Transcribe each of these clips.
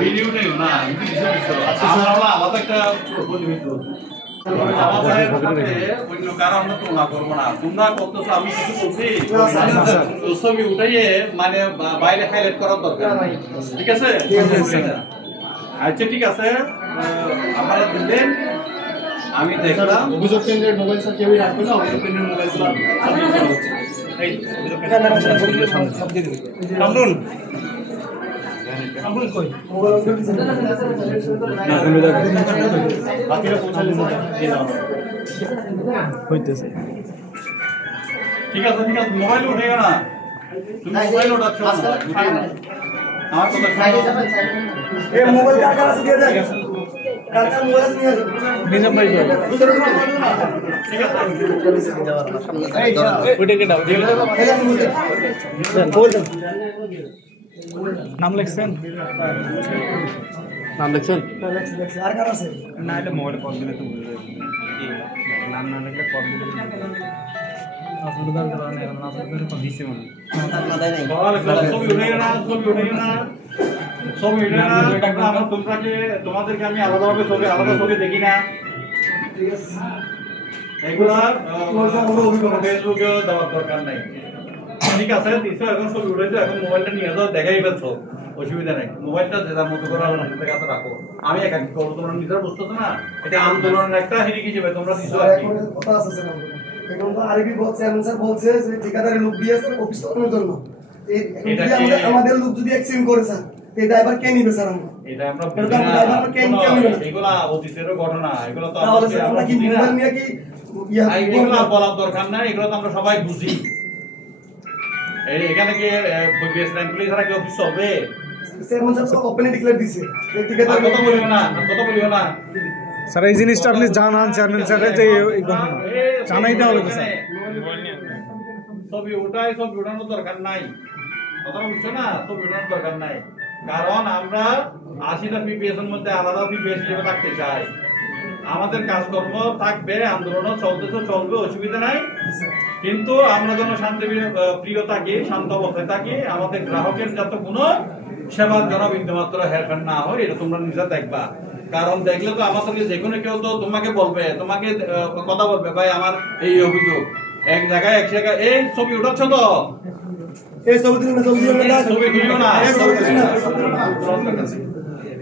Video নেই না আমরা আলাদা একটা অন্য কারণ আমরা তুলনা করবো না। তোমরা করতেছো, আমি কিছু বলছি ছবি উঠাইয়ে মানে বাইরে হাইলাইট করার দরকার নাই, ঠিক আছে? আচ্ছা ঠিক আছে, আপনারা দিলেন, আমি দেখলাম। অভিযোগ কেন্দ্রের মোবাইল স্যার কেউই রাখবে না, অভিযোগ কেন্দ্রের মোবাইল স্যার হচ্ছে এই অভিযোগ কেন্দ্রের সব দিয়ে দিবে। কামরুল কামরুল কই মোবাইল না তুমি দেখো বাকিরা পৌঁছালে দিয়ে দাও হইতেছে। ঠিক আছে ঠিক আছে, মোবাইল উঠে না, তুমি মোবাইল ওঠাচ্ছ আমার কথা এই মোবাইল কার কাছে দিয়ে দেয়, কার কার মোবাইল নিয়ে আসো নিজাম ভাই কই ঠিক আছে। ওইটা কে দাও বল নাম লিখছেন, নাম লিখছেন আর কার আছে না? এটা মোবাইল কল দিলে তো বুঝবে নাম না লিখলে কল দিলে আসলদার কারণে এরকম আসলদার তো দিছে মনে ছবি উঠে না, ছবি উঠে না, ছবি উঠে না। তোমাদেরকে আমি আলাদাভাবে ছবি আলাদা ছবি দেখি না, এগুলা ফেসবুকে দেওয়ার দরকার নাই, ঠিক আছে? এখন ছবি উঠেছো, এখন মোবাইলটা নিয়ে যাও, দেখাই ফেলছো, অসুবিধা নেই। মোবাইলটা যেটার মতো করে আপনাদের কাছে রাখো, আমি একাকি করবো, তোমরা নিজেরা বুঝতেছো না? এটা আন্দোলনের একটা হিরিক হিসেবে তোমরা দিছো আর কি। কথা আছে স্যার, এখন তো আরবি বলছে, স্যার বলছে যে ঠিকাদারের লোক দিয়েছে অফিস চালানোর জন্য। আমাদের লোক যদি এক্সচেঞ্জ করে স্যার, এই ড্রাইভার কে নিবে স্যার? আমরা এটা আমরা বুঝি না, এগুলা অতীতের ঘটনা, এগুলো তো আমরা কি মোবাইল নিয়ে কি এগুলো বলার দরকার নাই, এগুলো তো আমরা সবাই বুঝি। এখানে কি বেসলাইন পুলিশ ছাড়া কি অফিস চলবে? চেয়ারম্যান সাহেব ওপেনলি ডিক্লেয়ার দিয়েছে ঠিকাদার কথা বলিও না, কথা বলিও না স্যার। এই জিনিসটা আপনি জানান চেয়ারম্যান স্যারের যে এই ঘটনা জানাই দেওয়া হবে স্যার। ছবি উঠাই, ছবি উঠানোর দরকার নাই, কথা বুঝছো না? ছবি উঠানোর দরকার নাই, কারণ আমরা 80টা পিপিএস এর মধ্যে আলাদা পিপিএস হিসেবে থাকতে চাই। আমাদের কাজকর্ম থাকবে, আন্দোলনও চলতেছে, চলবে, অসুবিধা নাই, কিন্তু আমরা যেন শান্তি প্রিয় থাকি, শান্ত অবস্থায় থাকি, আমাদের গ্রাহকের যাতে কোনো সেবার যেন বিন্দুমাত্র হেরফের না হয়, এটা তোমরা নিজে দেখবা। কারণ দেখলে তো আমাদেরকে যে কোনো কেউ তো তোমাকে বলবে, তোমাকে কথা বলবে, ভাই আমার এই অভিযোগ, এক জায়গায় এক জায়গায় এই ছবি উঠাচ্ছ তো, এই ছবি তুলি না, ছবি তুলি না, ছবি তুলিও না, এই ছবি তুলি না।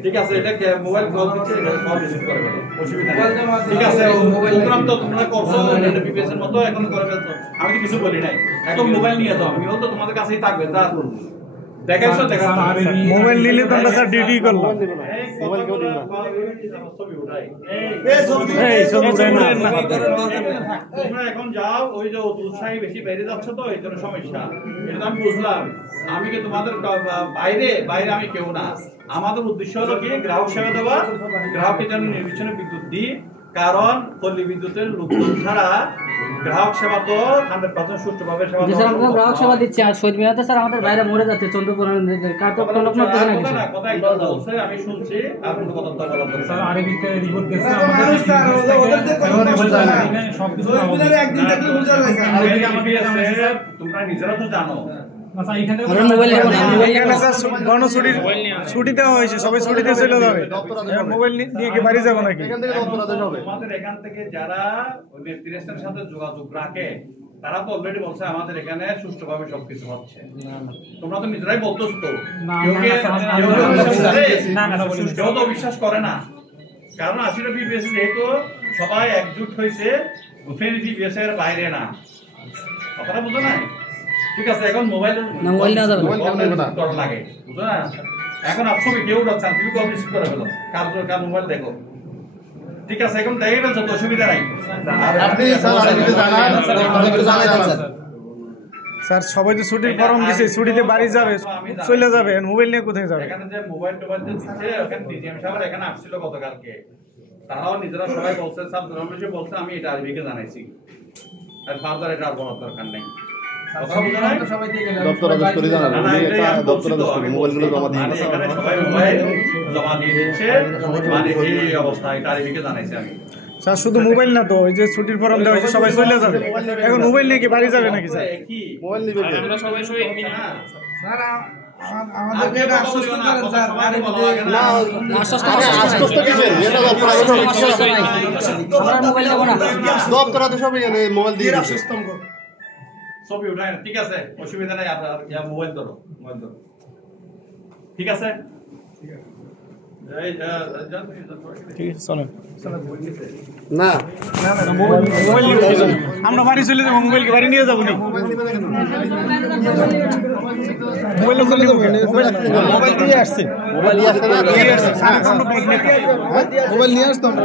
ঠিক আছে? এটা মোবাইল কল দিচ্ছে, এটা কল রিসিভ করে ফেলো, অসুবিধা নেই, ঠিক আছে? প্রোগ্রাম তো তোমরা করছো, এটা পিপিএস এর মতো এখন করে ফেলছো, আমি তো কিছু বলি নাই। এখন মোবাইল নিয়ে যাও, আমি তো তোমাদের কাছেই থাকবে, তা দেখাইছো, দেখা মোবাইল নিলে তো আমরা স্যার ডিউটি করলাম। মোবাইল কেউ দিন না, ছবি উঠাই, এই ছবি তুলি এই ছবি উঠাই না। তোমরা এখন যাও, ওই যে দুধসাহী বেশি বাইরে যাচ্ছ তো, এই জন্য সমস্যা। এটা তো আমি বুঝলাম, আমি কি তোমাদের বাইরে বাইরে আমি কেউ না। আমাদের উদ্দেশ্য হলো কি গ্রাহক সেবা দেওয়া, গ্রাহকের জন্য নির্বিচ্ছিন্ন বিদ্যুৎ দিই, কারণ পল্লী বিদ্যুতের লোকজন ছাড়া গ্রাহক সেবা তো 100% সুষ্ঠুভাবে সেবা দেওয়া। আমরা গ্রাহক সেবা দিচ্ছি, আর শহীদ মিনারে স্যার আমাদের বাইরে মরে যাচ্ছে চন্দ্রপুর কার তো কোনো লোক নড়তেছে না কিছু। কথা একদম বলছে, আমি শুনছি, আর কোনো কথা তো বলার দরকার স্যার নেই। আরবিতে রিপোর্ট গেছে আমাদের সবকিছু একদিন থাকলে বুঝা যায় স্যার। তোমরা নিজেরা তো জানো, মোবাইল নেব না, মোবাইল নেব না। গণছুটির ছুটি দেওয়া হয়েছে, সবাই ছুটিতে চলে যাবে, মোবাইল নিয়ে কি বাড়ি যাবো নাকি? তোমাদের এখান থেকে যারা নেতৃত্বের সাথে যোগাযোগ রাখে, তারা তো অলরেডি বলছে আমাদের এখানে সুষ্ঠুভাবে সবকিছু হচ্ছে। তোমরা তো নিজেরাই বলতেছো তো, কেউ তো বিশ্বাস করে না, কারণ 80টা পিপিএস যেহেতু সবাই একজুট হয়েছে, ফের পিপিএস এর বাইরে না, কথাটা বুঝো না? ঠিক আছে? এখন মোবাইল করা লাগে, বুঝো না? এখন ছবি কেউ উঠাচ্ছেন, তুমি কল রিসিভ করে ফেলো, কার মোবাইল দেখো, ঠিক আছে? এখন দেখে ফেলছো তো, অসুবিধা নাই। স্যার সবাই তো ছুটির ফরম দিছে, ছুটিতে বাড়ি যাবে, চলে যাবে, মোবাইল নিয়ে কোথায় যাবে? এখানে যে মোবাইল টোবাইল দিচ্ছে, এখানে ডিজিএম সাহেব এখানে আসছিল গতকালকে, তারাও নিজেরা সবাই বলছে, সাব জনমেশে বলছে, আমি এটা আরবিকে জানাইছি, আর ফার্দার এটা আর বলার দরকার নাই। স্যার শুধু মোবাইল না তো, ওই যে ছুটির ফর্ম দেওয়া হয়েছে সবাই চলে যাবে, এখন মোবাইল নিয়ে কি বাড়ি যাবে নাকি স্যার? মোবাইল নিবে কে? আমাদেরকে এটা আশ্বস্ত করেন স্যার, আরে না আরে আশ্বস্ত কিসের? এটা দপ্তর আছে আমরা মোবাইল দেবো না। দপ্তর আছে সব এখানে মোবাইল দিয়ে দিচ্ছে। ছবি উঠায় না, ঠিক আছে, অসুবিধা নাই। আপনার মোবাইল ধরো, ঠিক আছে। ঠিক আছে চলেন। না মোবাইল নিয়ে কি যাবে? আমরা বাড়ি চলে যাবো, মোবাইল কি বাড়ি নিয়ে যাবো নি? মোবাইল মোবাইল দিয়ে আসছে, মোবাইল নিয়ে আসতে না মোবাইল নিয়ে আসতো আমরা।